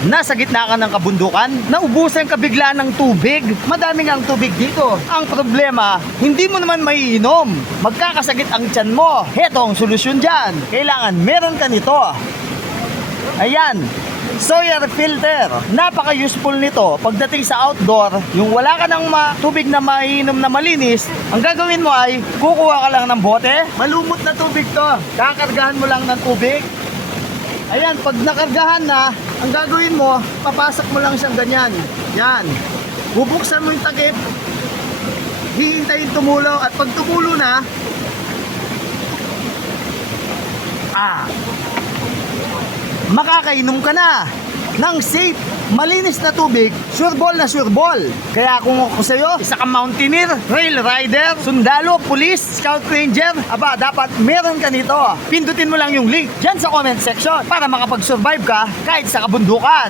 Nasa gitna ka ng kabundukan, naubusan ka bigla ng tubig. Madami ang tubig dito. Ang problema, hindi mo naman maiinom. Magkakasakit ang tiyan mo. Heto ang solusyon dyan. Kailangan meron ka nito. Ayan, Sawyer filter. Napaka-useful nito. Pagdating sa outdoor, yung wala ka ng ma- tubig na maiinom na malinis, ang gagawin mo ay kukuha ka lang ng bote. Malumot na tubig to. Kakargahan mo lang ng tubig. Ayan, pag nakargahan na, ang gagawin mo, papasok mo lang siyang ganyan. Yan. Bubuksan mo yung takip. Hihintayin tumulo at pag tumulo na, ah, makakainom ka na ng safe, malinis na tubig, sure ball na sure ball. Kaya kung ako sa'yo, isa kang mountaineer, trail rider, sundalo, police, scout ranger, aba, dapat meron ka nito. Pindutin mo lang yung link dyan sa comment section para makapag-survive ka kahit sa kabundukan.